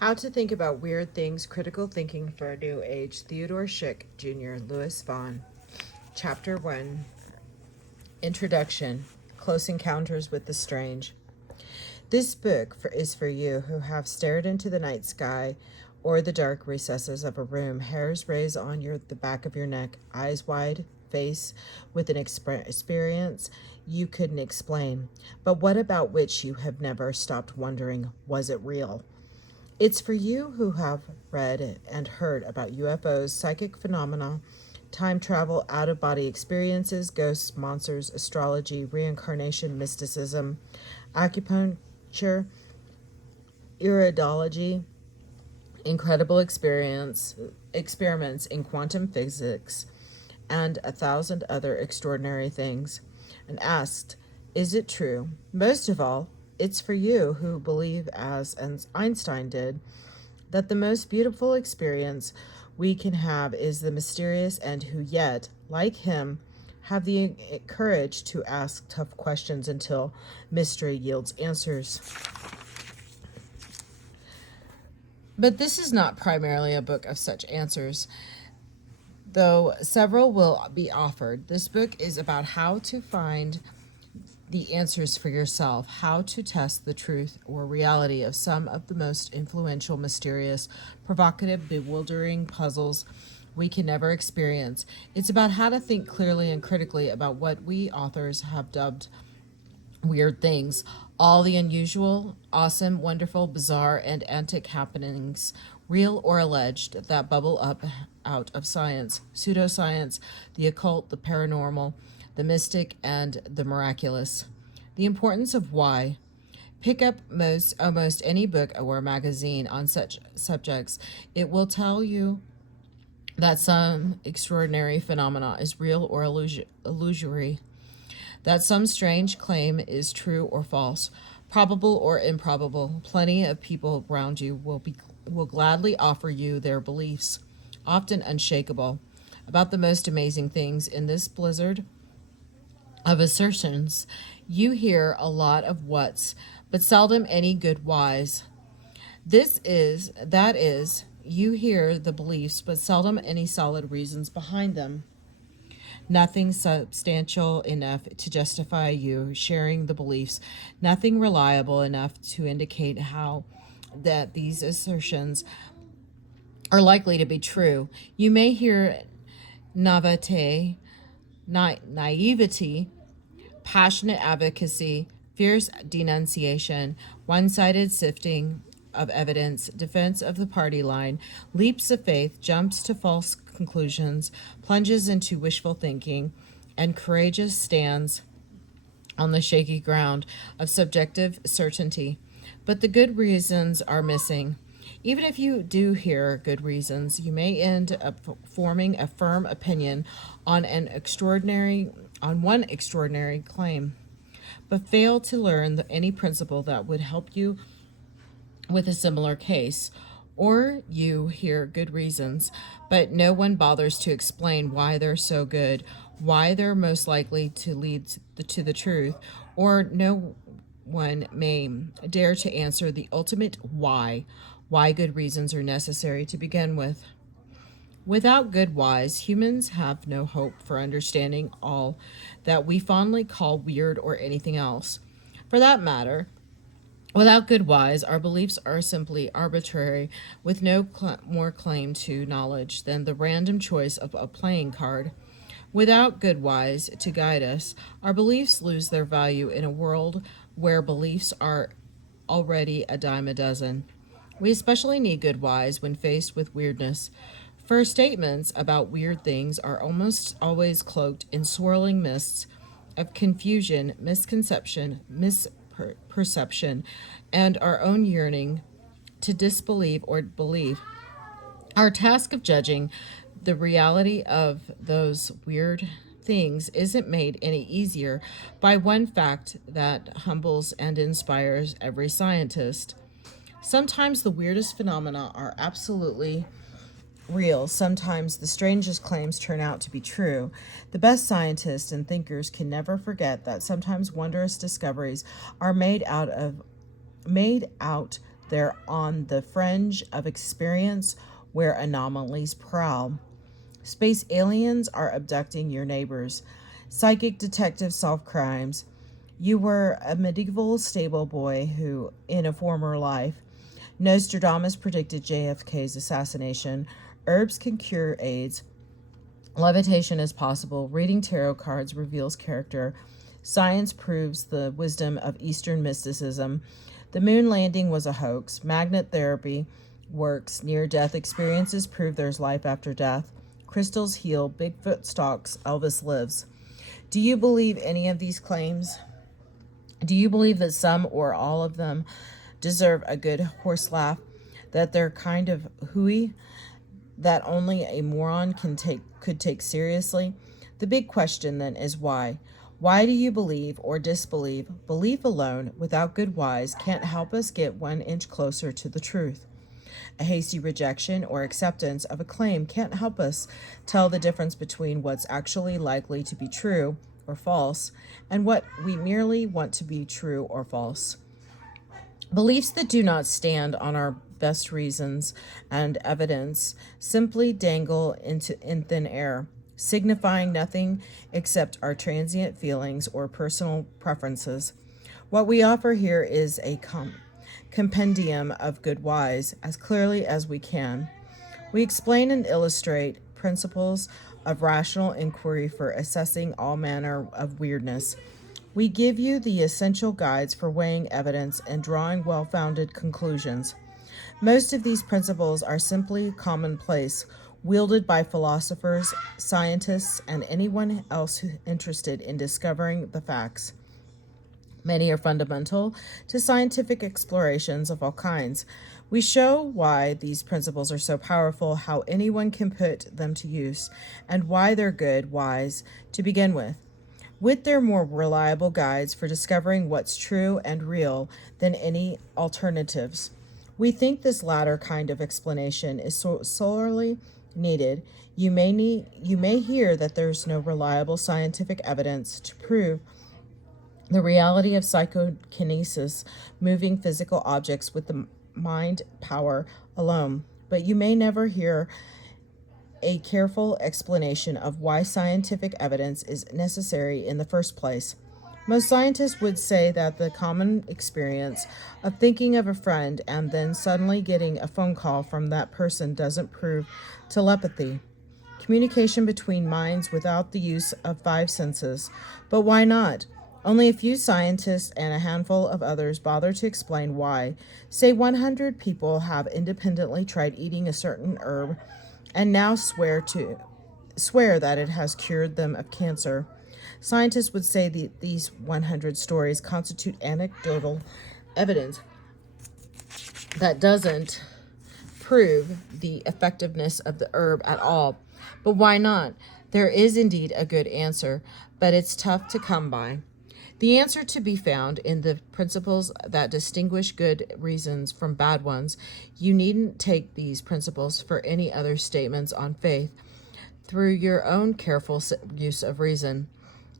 How to Think About Weird Things, Critical Thinking for a New Age, Theodore Schick, Jr., Louis Vaughn. Chapter 1, Introduction, Close Encounters with the Strange. This book is for you who have stared into the night sky or the dark recesses of a room, hairs raised on the back of your neck, eyes wide, face with an experience you couldn't explain, but what about which you have never stopped wondering, was it real? It's for you who have read and heard about UFOs, psychic phenomena, time travel, out-of-body experiences, ghosts, monsters, astrology, reincarnation, mysticism, acupuncture, iridology, incredible experiments in quantum physics, and 1,000 other extraordinary things, and asked, is it true? Most of all, it's for you who believe, as Einstein did, that the most beautiful experience we can have is the mysterious, and who yet, like him, have the courage to ask tough questions until mystery yields answers. But this is not primarily a book of such answers, though several will be offered. This book is about how to find the answers for yourself, how to test the truth or reality of some of the most influential, mysterious, provocative, bewildering puzzles we can never experience. It's about how to think clearly and critically about what we authors have dubbed weird things, all the unusual, awesome, wonderful, bizarre, and antic happenings, real or alleged, that bubble up out of science, pseudoscience, the occult, the paranormal, the mystic, and the miraculous. The importance of why. Pick up almost any book or magazine on such subjects. It will tell you that some extraordinary phenomena is real or illusory, that some strange claim is true or false, probable or improbable. Plenty of people around you will gladly offer you their beliefs, often unshakable, about the most amazing things. In this blizzard of assertions, you hear a lot of whats, but seldom any good whys. That is, you hear the beliefs, but seldom any solid reasons behind them. Nothing substantial enough to justify you sharing the beliefs, nothing reliable enough to indicate how that these assertions are likely to be true. You may hear naivete, passionate advocacy, fierce denunciation, one-sided sifting of evidence, defense of the party line, leaps of faith, jumps to false conclusions, plunges into wishful thinking, and courageous stands on the shaky ground of subjective certainty. But the good reasons are missing. Even if you do hear good reasons, you may end up forming a firm opinion on one extraordinary claim, but fail to learn any principle that would help you with a similar case. Or you hear good reasons, but no one bothers to explain why they're so good, why they're most likely to lead to the truth, or no one may dare to answer the ultimate why good reasons are necessary to begin with. Without good whys, humans have no hope for understanding all that we fondly call weird or anything else. For that matter, without good whys, our beliefs are simply arbitrary, with no more claim to knowledge than the random choice of a playing card. Without good whys to guide us, our beliefs lose their value in a world where beliefs are already a dime a dozen. We especially need good whys when faced with weirdness. For statements about weird things are almost always cloaked in swirling mists of confusion, misconception, misperception, and our own yearning to disbelieve or believe. Our task of judging the reality of those weird things isn't made any easier by one fact that humbles and inspires every scientist. Sometimes the weirdest phenomena are absolutely real. Sometimes the strangest claims turn out to be true. The best scientists and thinkers can never forget that sometimes wondrous discoveries are made out They're on the fringe of experience where anomalies prowl. Space aliens are abducting your neighbors. Psychic detectives solve crimes. You were a medieval stable boy who, in a former life, Nostradamus predicted JFK's assassination. Herbs can cure AIDS. Levitation is possible. Reading tarot cards reveals character. Science proves the wisdom of Eastern mysticism. The moon landing was a hoax. Magnet therapy works. Near-death experiences prove there's life after death. Crystals heal. Bigfoot stalks. Elvis lives. Do you believe any of these claims? Do you believe that some or all of them deserve a good horse laugh? That they're kind of hooey? That only a moron could take seriously? The big question then is why? Why do you believe or disbelieve? Belief alone, without good whys, can't help us get 1 inch closer to the truth. A hasty rejection or acceptance of a claim can't help us tell the difference between what's actually likely to be true or false and what we merely want to be true or false. Beliefs that do not stand on our best reasons and evidence simply dangle in thin air, signifying nothing except our transient feelings or personal preferences. What we offer here is a compendium of good whys as clearly as we can. We explain and illustrate principles of rational inquiry for assessing all manner of weirdness. We give you the essential guides for weighing evidence and drawing well-founded conclusions. Most of these principles are simply commonplace, wielded by philosophers, scientists, and anyone else interested in discovering the facts. Many are fundamental to scientific explorations of all kinds. We show why these principles are so powerful, how anyone can put them to use, and why they're good, wise to begin with their more reliable guides for discovering what's true and real than any alternatives. We think this latter kind of explanation is sorely needed. You may hear that there's no reliable scientific evidence to prove the reality of psychokinesis, moving physical objects with the mind power alone, but you may never hear a careful explanation of why scientific evidence is necessary in the first place. Most scientists would say that the common experience of thinking of a friend and then suddenly getting a phone call from that person doesn't prove telepathy, communication between minds without the use of 5 senses. But why not? Only a few scientists and a handful of others bother to explain why. Say 100 people have independently tried eating a certain herb and now swear that it has cured them of cancer. Scientists would say that these 100 stories constitute anecdotal evidence that doesn't prove the effectiveness of the herb at all. But why not? There is indeed a good answer, but it's tough to come by. The answer to be found in the principles that distinguish good reasons from bad ones. You needn't take these principles for any other statements on faith through your own careful use of reason.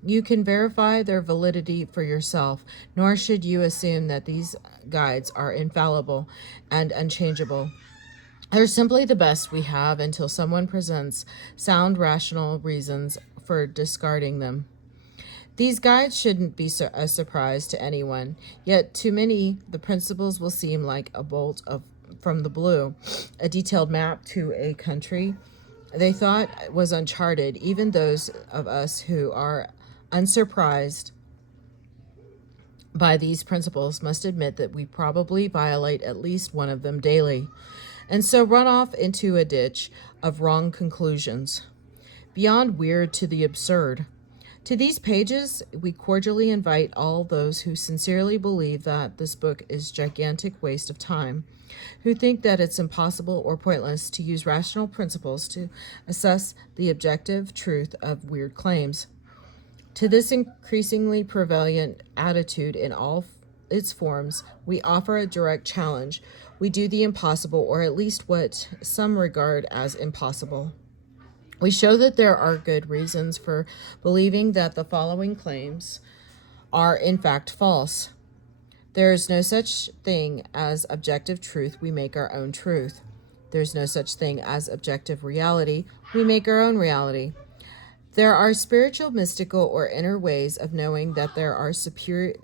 You can verify their validity for yourself, nor should you assume that these guides are infallible and unchangeable. They're simply the best we have until someone presents sound, rational reasons for discarding them. These guides shouldn't be a surprise to anyone, yet to many the principles will seem like a bolt from the blue, a detailed map to a country they thought was uncharted. Even those of us who are unsurprised by these principles must admit that we probably violate at least one of them daily, and so run off into a ditch of wrong conclusions, beyond weird to the absurd. To these pages, we cordially invite all those who sincerely believe that this book is a gigantic waste of time, who think that it's impossible or pointless to use rational principles to assess the objective truth of weird claims. To this increasingly prevalent attitude in all its forms, we offer a direct challenge. We do the impossible, or at least what some regard as impossible. We show that there are good reasons for believing that the following claims are in fact false. There is no such thing as objective truth. We make our own truth. There's no such thing as objective reality. We make our own reality. There are spiritual, mystical, or inner ways of knowing that there are superior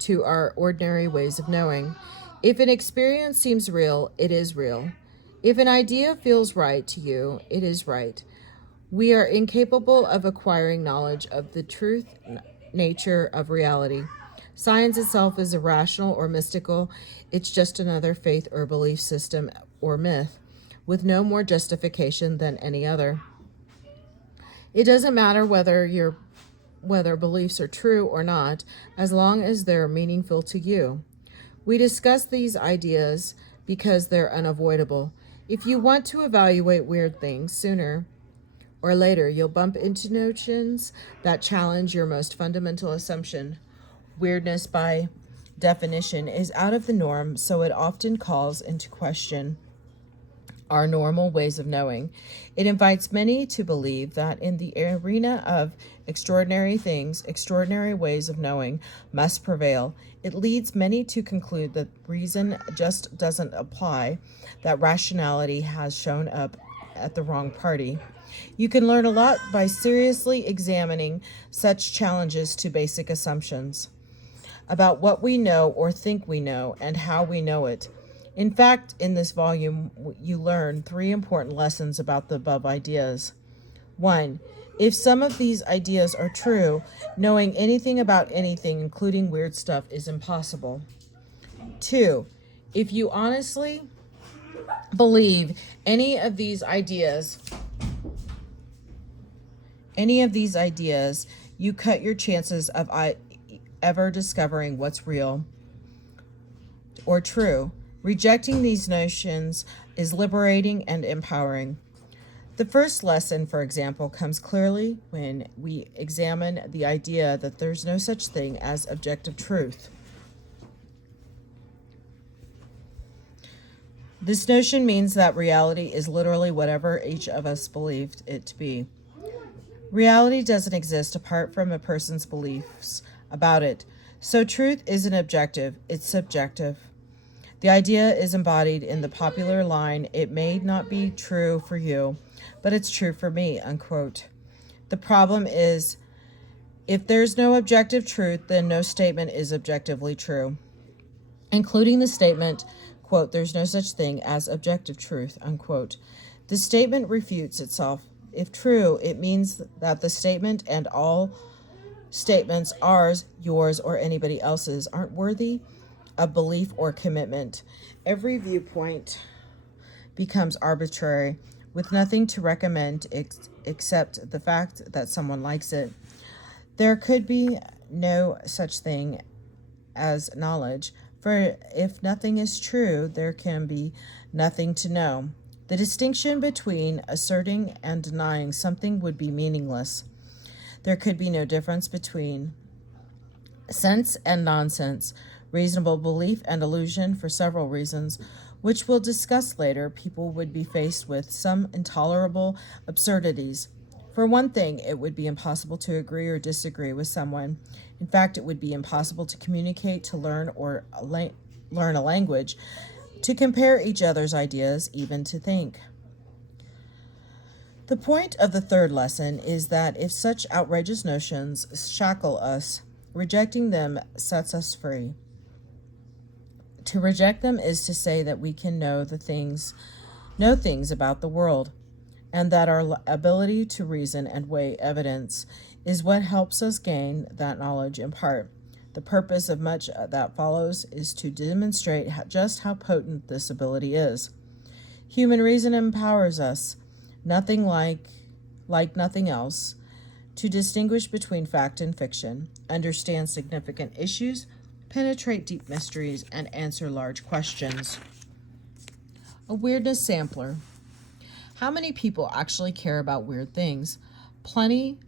to our ordinary ways of knowing. If an experience seems real, it is real. If an idea feels right to you, it is right. We are incapable of acquiring knowledge of the truth nature of reality. Science itself is irrational or mystical. It's just another faith or belief system or myth, with no more justification than any other. It doesn't matter whether beliefs are true or not, as long as they're meaningful to you. We discuss these ideas because they're unavoidable. If you want to evaluate weird things, sooner or later you'll bump into notions that challenge your most fundamental assumption. Weirdness, by definition, is out of the norm, so it often calls into question our normal ways of knowing. It invites many to believe that in the arena of extraordinary things, extraordinary ways of knowing must prevail. It leads many to conclude that reason just doesn't apply, that rationality has shown up at the wrong party. You can learn a lot by seriously examining such challenges to basic assumptions about what we know or think we know and how we know it. In fact, in this volume, you learn 3 important lessons about the above ideas. 1. If some of these ideas are true, knowing anything about anything, including weird stuff, is impossible. 2. If you honestly believe any of these ideas, you cut your chances of ever discovering what's real or true. Rejecting these notions is liberating and empowering. The first lesson, for example, comes clearly when we examine the idea that there's no such thing as objective truth. This notion means that reality is literally whatever each of us believed it to be. Reality doesn't exist apart from a person's beliefs about it. So truth isn't objective, it's subjective. The idea is embodied in the popular line, "It may not be true for you, but it's true for me," unquote. The problem is, if there's no objective truth, then no statement is objectively true, including the statement, quote, "There's no such thing as objective truth," unquote. The statement refutes itself. If true, it means that the statement and all statements, ours, yours, or anybody else's, aren't worthy of belief or commitment. Every viewpoint becomes arbitrary, with nothing to recommend except the fact that someone likes it. There could be no such thing as knowledge, for if nothing is true, there can be nothing to know. The distinction between asserting and denying something would be meaningless. There could be no difference between sense and nonsense, reasonable belief and illusion, for several reasons, which we'll discuss later. People would be faced with some intolerable absurdities. For one thing, it would be impossible to agree or disagree with someone. In fact, it would be impossible to communicate, to learn a language, to compare each other's ideas, even to think. The point of the third lesson is that if such outrageous notions shackle us, rejecting them sets us free. To reject them is to say that we can know things about the world, and that our ability to reason and weigh evidence is what helps us gain that knowledge in part. The purpose of much that follows is to demonstrate just how potent this ability is. Human reason empowers us, nothing like nothing else, to distinguish between fact and fiction, understand significant issues, penetrate deep mysteries, and answer large questions. A weirdness sampler. How many people actually care about weird things? Plenty.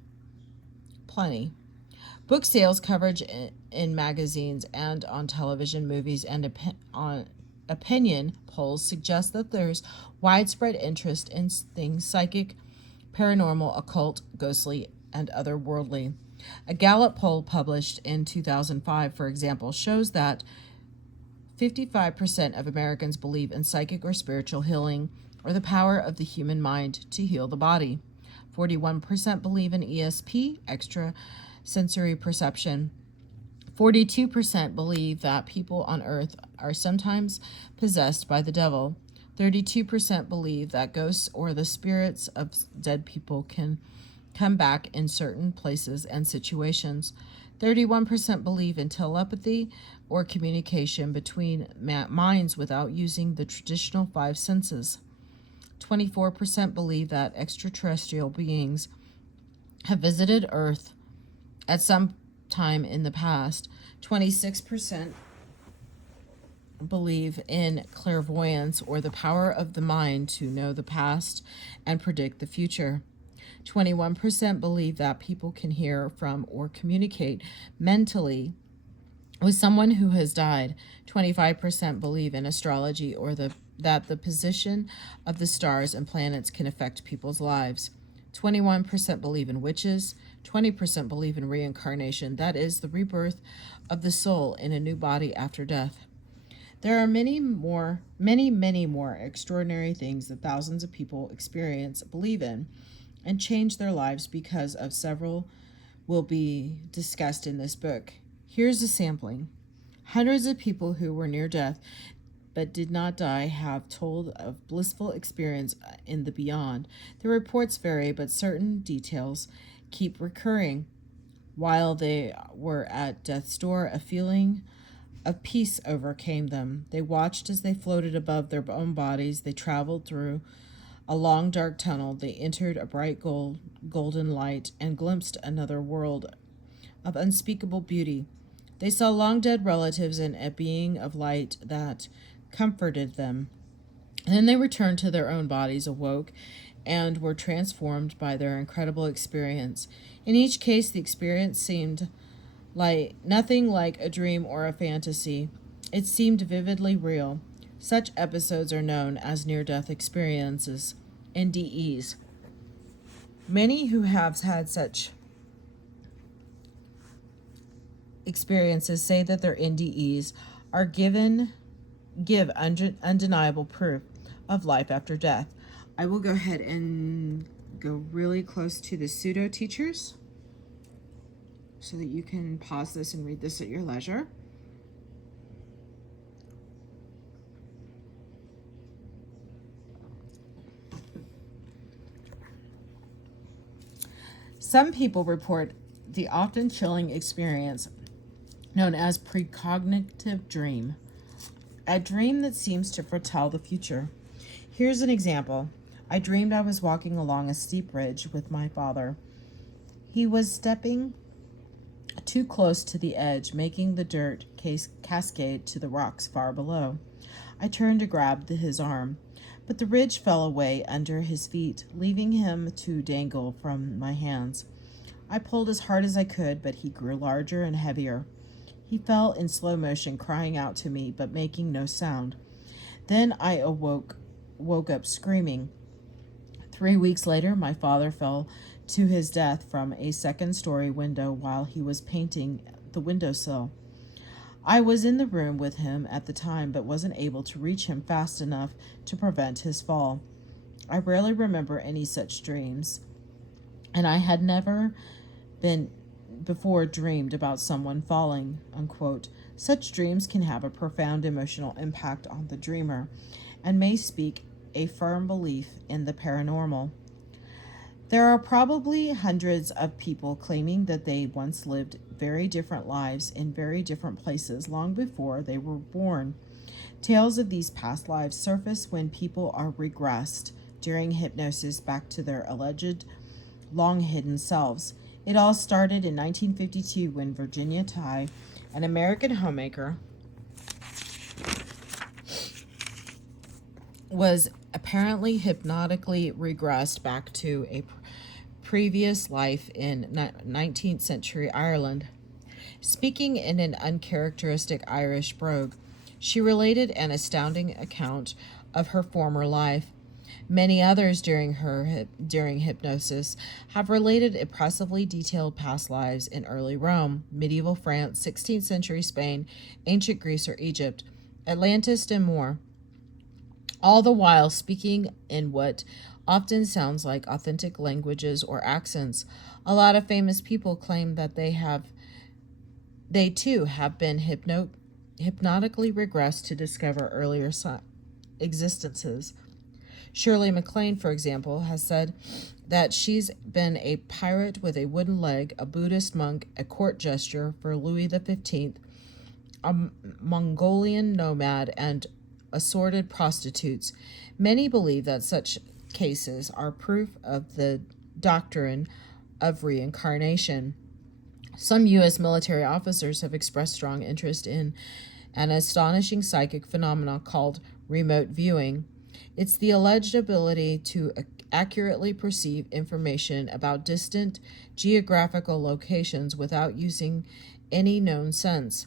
Book sales coverage in magazines and on television, movies, and opinion polls suggest that there's widespread interest in things psychic, paranormal, occult, ghostly, and otherworldly. A Gallup poll published in 2005, for example, shows that 55% of Americans believe in psychic or spiritual healing or the power of the human mind to heal the body. 41% believe in ESP, extrasensory perception. 42% believe that people on earth are sometimes possessed by the devil. 32% believe that ghosts or the spirits of dead people can come back in certain places and situations. 31% believe in telepathy or communication between minds without using the traditional five senses. 24% believe that extraterrestrial beings have visited Earth at some time in the past. 26% believe in clairvoyance or the power of the mind to know the past and predict the future. 21% believe that people can hear from or communicate mentally with someone who has died. 25% believe in astrology or that the position of the stars and planets can affect people's lives. 21% believe in witches. 20% believe in reincarnation, that is, the rebirth of the soul in a new body after death. There are many more extraordinary things that thousands of people experience, believe in, and change their lives because of several will be discussed in this book. Here's a sampling. Hundreds of people who were near death but did not die have told of blissful experience in the beyond. The reports vary, but certain details keep recurring. While they were at death's door, a feeling of peace overcame them. They watched as they floated above their own bodies. They traveled through a long dark tunnel. They entered a bright golden light and glimpsed another world of unspeakable beauty. They saw long dead relatives and a being of light that comforted them. Then they returned to their own bodies, awoke, and were transformed by their incredible experience. In each case, the experience seemed like nothing like a dream or a fantasy. It seemed vividly real. Such episodes are known as near-death experiences, NDEs. Many who have had such experiences say that their NDEs are give undeniable proof of life after death. I will go ahead and go really close to the pseudo teachers so that you can pause this and read this at your leisure. Some people report the often chilling experience known as precognitive dream, a dream that seems to foretell the future. Here's an example. I dreamed I was walking along a steep ridge with my father. He was stepping too close to the edge, making the dirt cascade to the rocks far below. I turned to grab his arm, but the ridge fell away under his feet, leaving him to dangle from my hands. I pulled as hard as I could, but he grew larger and heavier. He fell in slow motion, crying out to me, but making no sound. Then I woke up screaming. 3 weeks later, my father fell to his death from a second-story window while he was painting the windowsill. I was in the room with him at the time, but wasn't able to reach him fast enough to prevent his fall. I rarely remember any such dreams, and I had never before dreamed about someone falling, unquote. Such dreams can have a profound emotional impact on the dreamer and may speak a firm belief in the paranormal. There are probably hundreds of people claiming that they once lived very different lives in very different places long before they were born. Tales of these past lives surface when people are regressed during hypnosis back to their alleged long-hidden selves. It all started in 1952 when Virginia Tighe, an American homemaker, was apparently hypnotically regressed back to a previous life in 19th century Ireland. Speaking in an uncharacteristic Irish brogue, she related an astounding account of her former life. Many others during hypnosis have related impressively detailed past lives in early Rome, medieval France, 16th century Spain, ancient Greece or Egypt, Atlantis, and more, all the while speaking in what often sounds like authentic languages or accents. A lot of famous people claim that they too have been hypnotically regressed to discover earlier existences. Shirley MacLaine, for example, has said that she's been a pirate with a wooden leg, a Buddhist monk, a court gesture for Louis XV, a Mongolian nomad, and assorted prostitutes. Many believe that such cases are proof of the doctrine of reincarnation. Some U.S. military officers have expressed strong interest in an astonishing psychic phenomenon called remote viewing. It's the alleged ability to accurately perceive information about distant geographical locations without using any known sense.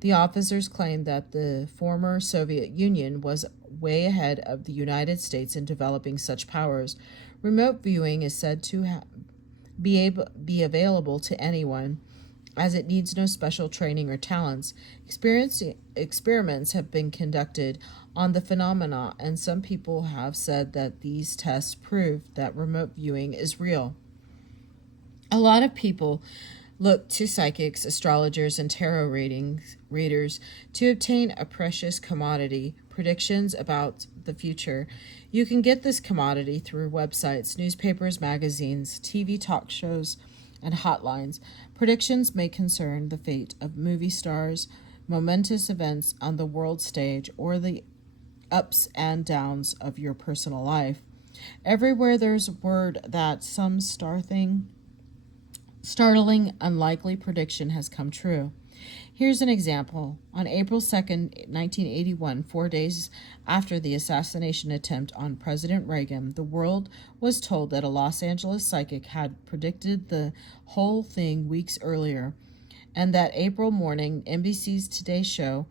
The officers claimed that the former Soviet Union was way ahead of the United States in developing such powers. Remote viewing is said to be available to anyone, as it needs no special training or talents. Experiments have been conducted on the phenomena, and some people have said that these tests prove that remote viewing is real. A lot of people look to psychics, astrologers, and tarot readers to obtain a precious commodity, predictions about the future. You can get this commodity through websites, newspapers, magazines, TV talk shows, and hotlines. Predictions may concern the fate of movie stars, momentous events on the world stage, or the ups and downs of your personal life. Everywhere there's word that some startling, unlikely prediction has come true. Here's an example. On April 2nd, 1981, 4 days after the assassination attempt on President Reagan, the world was told that a Los Angeles psychic had predicted the whole thing weeks earlier, and that April morning, NBC's Today Show,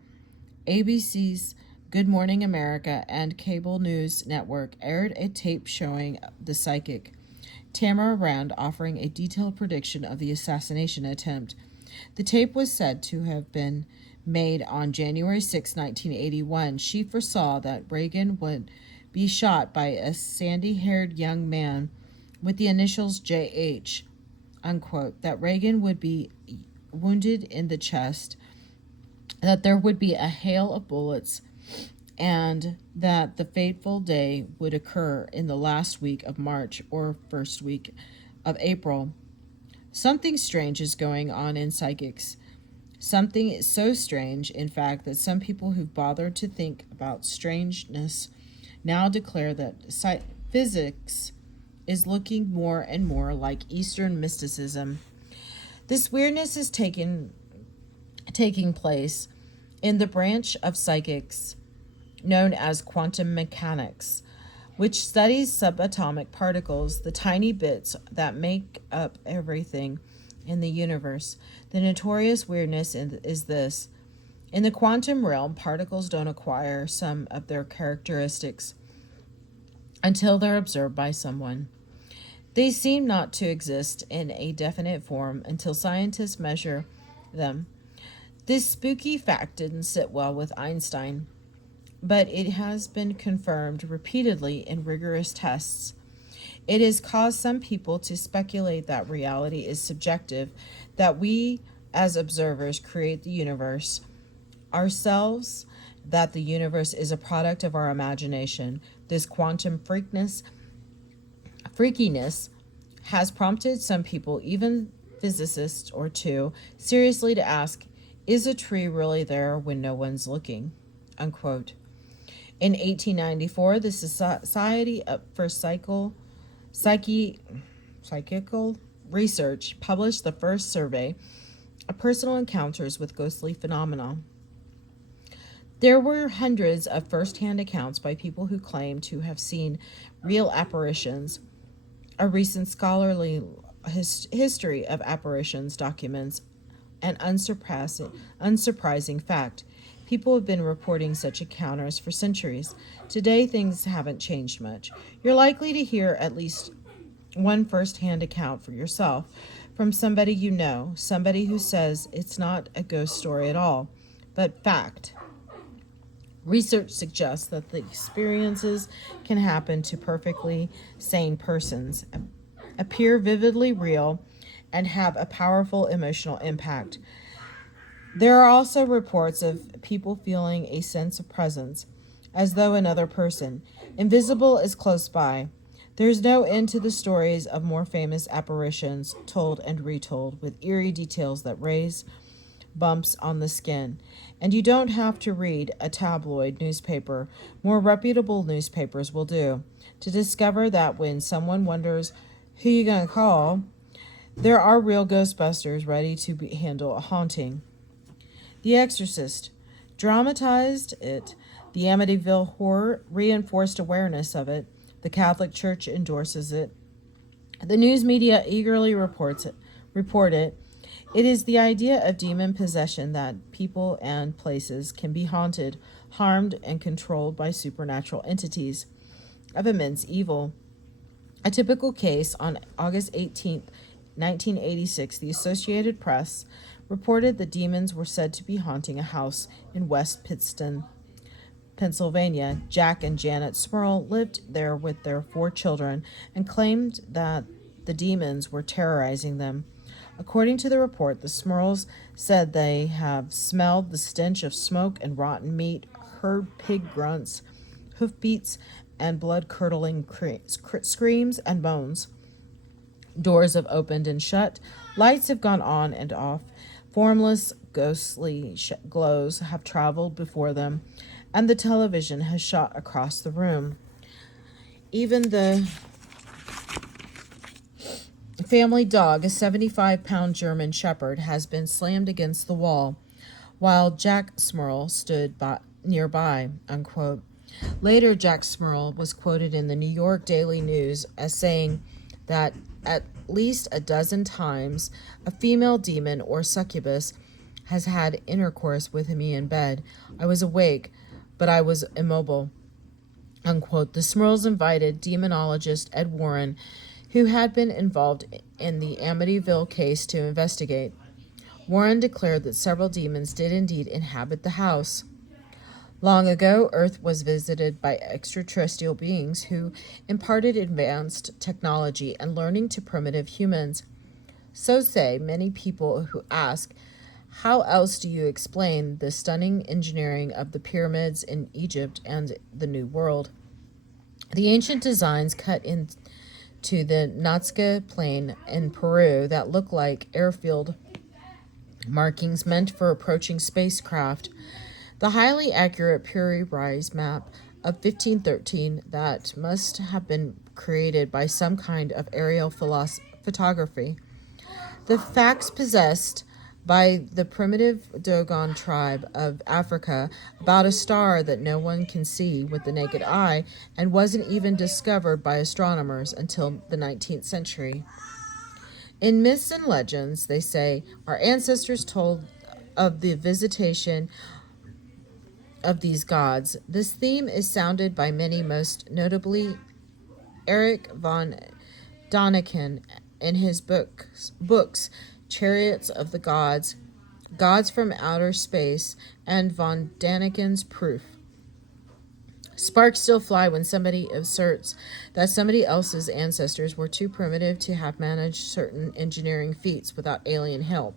ABC's Good Morning America, and cable news network aired a tape showing the psychic, Tamara Rand, offering a detailed prediction of the assassination attempt. The tape was said to have been made on January 6, 1981. She foresaw that Reagan would be shot by a sandy-haired young man with the initials JH, unquote, that Reagan would be wounded in the chest, that there would be a hail of bullets, and that the fateful day would occur in the last week of March or first week of April. Something strange is going on in psychics. Something so strange, in fact, that some people who've bothered to think about strangeness now declare that physics is looking more and more like Eastern mysticism. This weirdness is taking place in the branch of psychics known as quantum mechanics, which studies subatomic particles, the tiny bits that make up everything in the universe. The notorious weirdness is this. In the quantum realm, particles don't acquire some of their characteristics until they're observed by someone. They seem not to exist in a definite form until scientists measure them. This spooky fact didn't sit well with Einstein, but it has been confirmed repeatedly in rigorous tests. It has caused some people to speculate that reality is subjective, that we as observers create the universe ourselves, that the universe is a product of our imagination. This quantum freakiness has prompted some people, even physicists or two, seriously to ask, is a tree really there when no one's looking? Unquote. In 1894, the Society for Psychical Research published the first survey of personal encounters with ghostly phenomena. There were hundreds of first-hand accounts by people who claimed to have seen real apparitions. A recent scholarly history of apparitions documents an unsurprising fact. People have been reporting such encounters for centuries. Today, things haven't changed much. You're likely to hear at least one first-hand account for yourself from somebody you know, somebody who says it's not a ghost story at all, but fact. Research suggests that the experiences can happen to perfectly sane persons, appear vividly real, and have a powerful emotional impact. There are also reports of people feeling a sense of presence, as though another person, invisible, is close by. There's no end to the stories of more famous apparitions, told and retold, with eerie details that raise bumps on the skin. And you don't have to read a tabloid newspaper. More reputable newspapers will do, to discover that when someone wonders who you gonna call, there are real Ghostbusters ready to handle a haunting. The Exorcist dramatized it. The Amityville Horror reinforced awareness of it. The Catholic Church endorses it. The news media eagerly report it. It is the idea of demon possession that people and places can be haunted, harmed, and controlled by supernatural entities of immense evil. A typical case: on August 18th, 1986, the Associated Press reported that demons were said to be haunting a house in West Pittston, Pennsylvania. Jack and Janet Smurl lived there with their 4 children and claimed that the demons were terrorizing them. According to the report, the Smurls said they have smelled the stench of smoke and rotten meat, heard pig grunts, hoofbeats, and blood-curdling screams and moans. Doors have opened and shut, lights have gone on and off, formless, ghostly glows have traveled before them, and the television has shot across the room. Even the family dog, a 75-pound German Shepherd, has been slammed against the wall, while Jack Smurl stood nearby, unquote. Later, Jack Smurl was quoted in the New York Daily News as saying that at least a dozen times a female demon or succubus has had intercourse with me in bed. I was awake, but I was immobile, unquote. The Smurls invited demonologist Ed Warren, who had been involved in the Amityville case, to investigate. Warren declared that several demons did indeed inhabit the house. Long ago, Earth was visited by extraterrestrial beings who imparted advanced technology and learning to primitive humans. So say many people who ask, how else do you explain the stunning engineering of the pyramids in Egypt and the New World? The ancient designs cut into the Nazca Plain in Peru that look like airfield markings meant for approaching spacecraft. The highly accurate Puri Rise map of 1513 that must have been created by some kind of aerial photography. The facts possessed by the primitive Dogon tribe of Africa about a star that no one can see with the naked eye and wasn't even discovered by astronomers until the 19th century. In myths and legends, they say, our ancestors told of the visitation of these gods. This theme is sounded by many, most notably Erich von Däniken in his books Chariots of the Gods, Gods from Outer Space, and von Däniken's Proof. Sparks still fly when somebody asserts that somebody else's ancestors were too primitive to have managed certain engineering feats without alien help.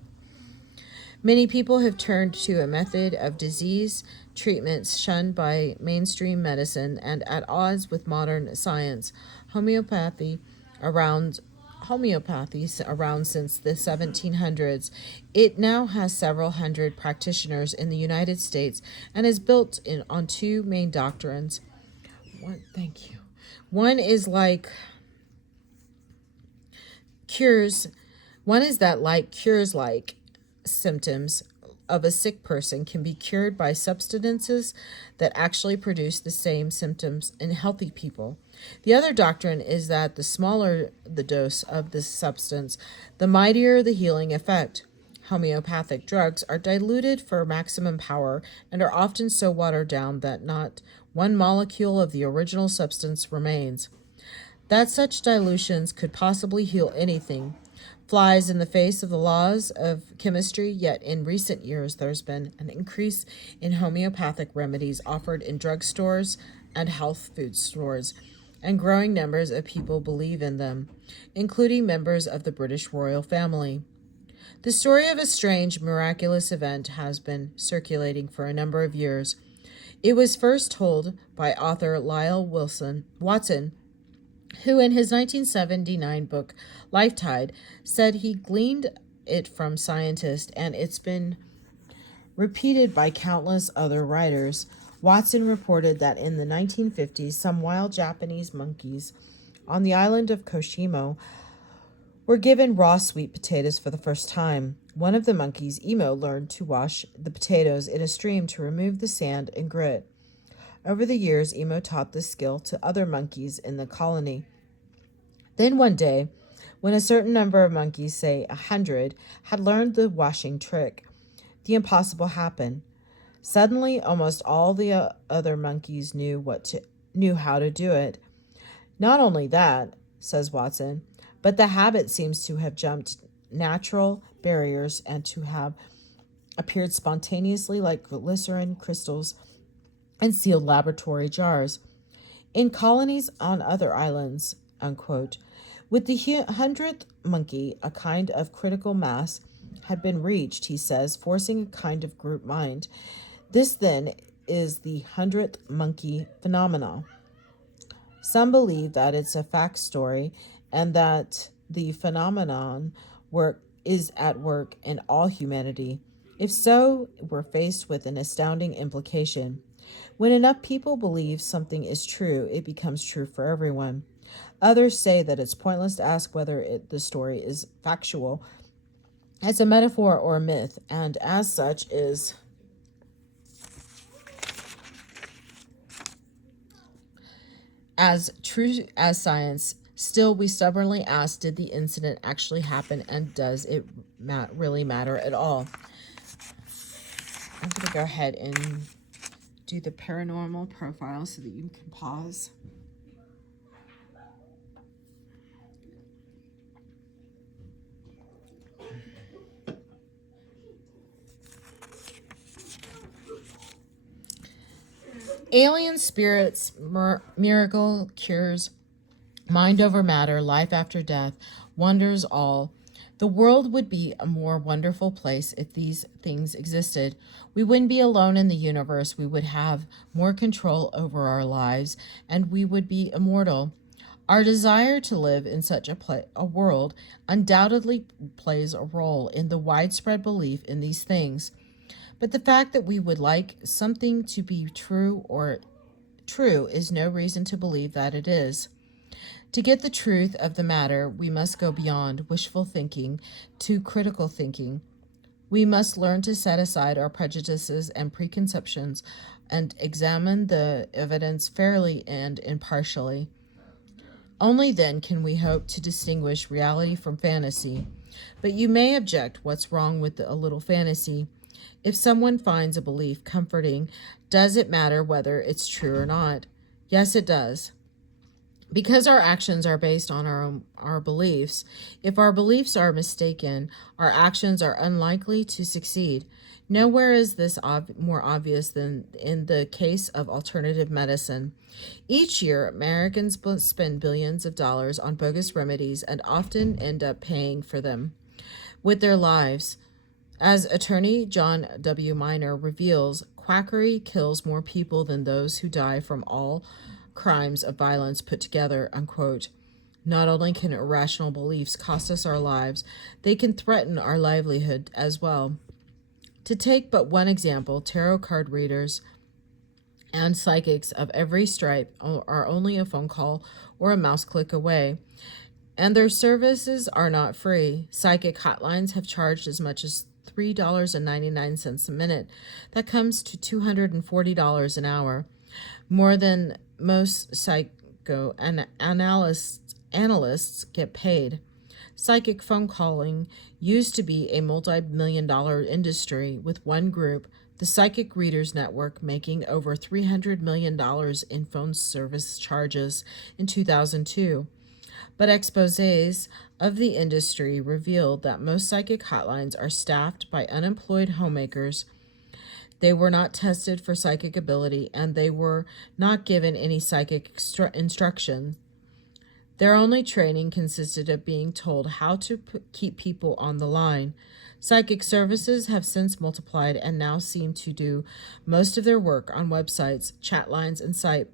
Many people have turned to a method of disease treatments shunned by mainstream medicine and at odds with modern science, homeopathy around since the 1700s. It now has several hundred practitioners in the United States and is built on 2 main doctrines. One is that cures like symptoms of a sick person can be cured by substances that actually produce the same symptoms in healthy people. The other doctrine is that the smaller the dose of this substance, the mightier the healing effect. homeopathic drugs are diluted for maximum power and are often so watered down that not one molecule of the original substance remains. That such dilutions could possibly heal anything flies in the face of the laws of chemistry, yet in recent years there's been an increase in homeopathic remedies offered in drugstores and health food stores, and growing numbers of people believe in them, including members of the British royal family. The story of a strange, miraculous event has been circulating for a number of years. It was first told by author Lyle Watson, who in his 1979 book Lifetide said he gleaned it from scientists, and it's been repeated by countless other writers. Watson reported that in the 1950s, some wild Japanese monkeys on the island of Koshimo were given raw sweet potatoes for the first time. One of the monkeys, Emo, learned to wash the potatoes in a stream to remove the sand and grit. Over the years, Emo taught this skill to other monkeys in the colony. Then one day, when a certain number of monkeys, say 100, had learned the washing trick, the impossible happened. Suddenly, almost all the other monkeys knew how to do it. Not only that, says Watson, but the habit seems to have jumped natural barriers and to have appeared spontaneously like glycerin crystals and sealed laboratory jars in colonies on other islands, unquote. With the 100th monkey, a kind of critical mass had been reached, he says, forcing a kind of group mind. This, then, is the 100th monkey phenomenon. Some believe that it's a fact story and that the phenomenon is at work in all humanity. If so, we're faced with an astounding implication. When enough people believe something is true, it becomes true for everyone. Others say that it's pointless to ask whether the story is factual. It's a metaphor or a myth, and as such is as true as science. Still, we stubbornly ask, did the incident actually happen, and does it really matter at all? I'm going to go ahead and do the paranormal profile so that you can pause. Alien spirits, miracle cures, mind over matter, life after death, wonders all. The world would be a more wonderful place if these things existed. We wouldn't be alone in the universe. We would have more control over our lives, and we would be immortal. Our desire to live in such a world undoubtedly plays a role in the widespread belief in these things. But the fact that we would like something to be true is no reason to believe that it is. To get the truth of the matter, we must go beyond wishful thinking to critical thinking. We must learn to set aside our prejudices and preconceptions and examine the evidence fairly and impartially. Only then can we hope to distinguish reality from fantasy. But you may object, what's wrong with a little fantasy? If someone finds a belief comforting, does it matter whether it's true or not? Yes, it does. Because our actions are based on our beliefs, if our beliefs are mistaken, our actions are unlikely to succeed. Nowhere is this more obvious than in the case of alternative medicine. Each year, Americans spend billions of dollars on bogus remedies and often end up paying for them with their lives. As attorney John W. Minor reveals, quackery kills more people than those who die from all crimes of violence put together, unquote. Not only can irrational beliefs cost us our lives, they can threaten our livelihood as well. To take but one example, tarot card readers and psychics of every stripe are only a phone call or a mouse click away, and their services are not free. Psychic hotlines have charged as much as $3.99 a minute. That comes to $240 an hour, more than most psychoanalysts get paid. Psychic phone calling used to be a multi-million-dollar industry, with one group, the Psychic Readers Network, making over $300 million in phone service charges in 2002. But exposés of the industry revealed that most psychic hotlines are staffed by unemployed homemakers. They were not tested for psychic ability, and they were not given any psychic instruction. Their only training consisted of being told how to keep people on the line. Psychic services have since multiplied and now seem to do most of their work on websites, chat lines, and Skype,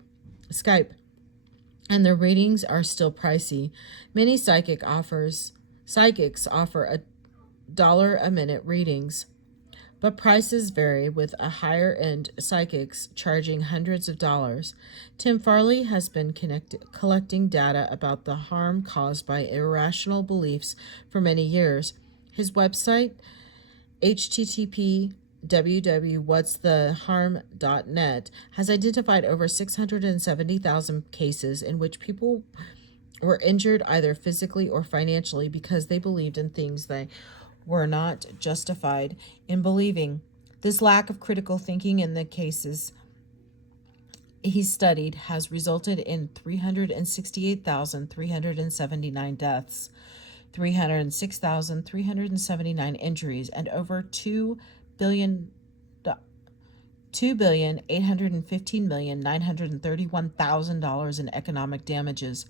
and their readings are still pricey. Many psychics offer $1 a minute readings, but prices vary, with a higher-end psychics charging hundreds of dollars. Tim Farley has been collecting data about the harm caused by irrational beliefs for many years. His website, http://www.whatstheharm.net, has identified over 670,000 cases in which people were injured either physically or financially because they believed in things they were not justified in believing. This lack of critical thinking in the cases he studied has resulted in 368,379 deaths, 306,379 injuries, and over $2,815,931,000 in economic damages.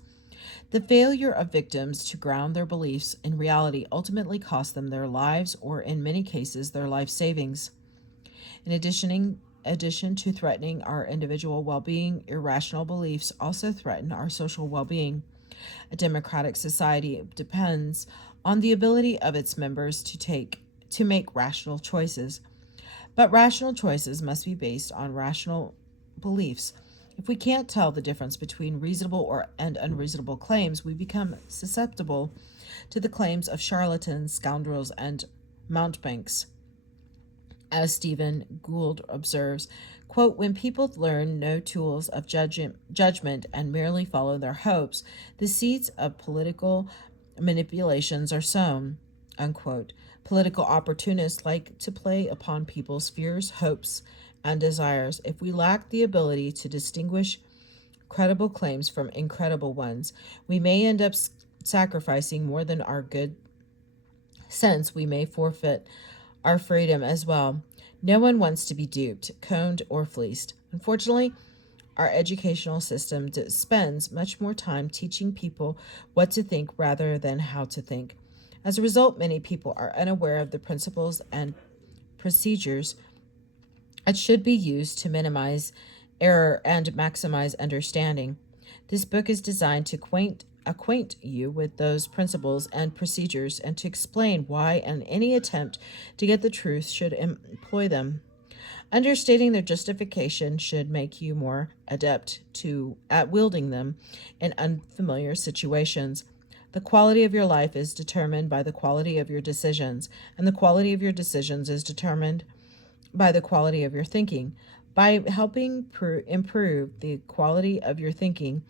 The failure of victims to ground their beliefs in reality ultimately cost them their lives, or in many cases, their life savings. In addition to threatening our individual well-being, irrational beliefs also threaten our social well-being. A democratic society depends on the ability of its members to make rational choices. But rational choices must be based on rational beliefs. If we can't tell the difference between reasonable and unreasonable claims, we become susceptible to the claims of charlatans, scoundrels, and mountebanks. As Stephen Gould observes, quote, "When people learn no tools of judgment and merely follow their hopes, the seeds of political manipulations are sown," unquote. Political opportunists like to play upon people's fears, hopes, and desires. If we lack the ability to distinguish credible claims from incredible ones, we may end up sacrificing more than our good sense. We may forfeit our freedom as well. No one wants to be duped, conned, or fleeced. Unfortunately, our educational system spends much more time teaching people what to think rather than how to think. As a result, many people are unaware of the principles and procedures that should be used to minimize error and maximize understanding. This book is designed to acquaint you with those principles and procedures and to explain why any attempt to get the truth should employ them. Understating their justification should make you more adept at wielding them in unfamiliar situations. The quality of your life is determined by the quality of your decisions, and the quality of your decisions is determined by the quality of your thinking. By helping improve the quality of your thinking,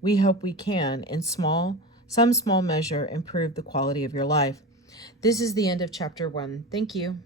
we hope we can, in some small measure, improve the quality of your life. This is the end of Chapter 1. Thank you.